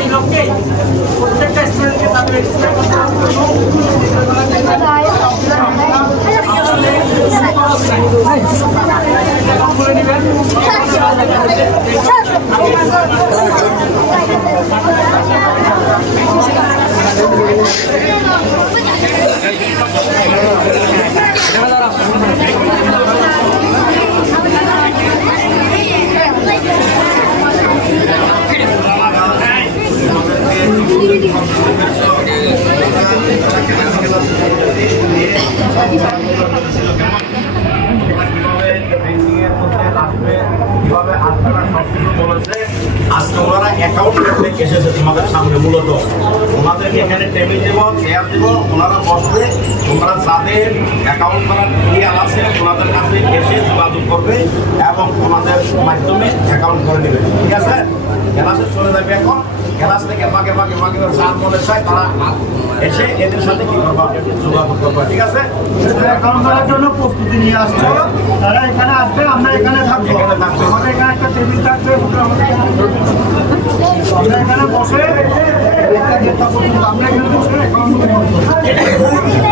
এই লক্ষ্যে প্রত্যেকটা স্টুডেন্টকে তাদের বলে নেবেন। আজকে ওনারা অ্যাকাউন্ট করতে এসেছে তোমাদের সামনে। মূলত ওনাদেরকে এখানে টেবিল দেবো, চেয়ার দেবো, ওনারা বসবে। ওনারা যাদের অ্যাকাউন্ট করার ক্লিয়ার আছে ওনাদের কাছে এসে যোগাযোগ করবে এবং ওনাদের মাধ্যমে অ্যাকাউন্ট করে নেবে। ঠিক আছে? ক্লাসে চলে যাবে। এখন ক্লাস থেকে ফাঁকে ফাঁকে ফাঁকে যার মনে চায় তারা এসে এদের সাথে কি করবা যোগাযোগ করবা। ঠিক আছে? অ্যাকাউন্ট করার জন্য প্রস্তুতি নিয়ে আসছে, তারা এখানে আসবে, আমরা এখানে থাকবো। আমাদের এখানে একটা টেবিল থাকবে, আমরা এখানে বসে আমরা এখানে বসে অ্যাকাউন্ট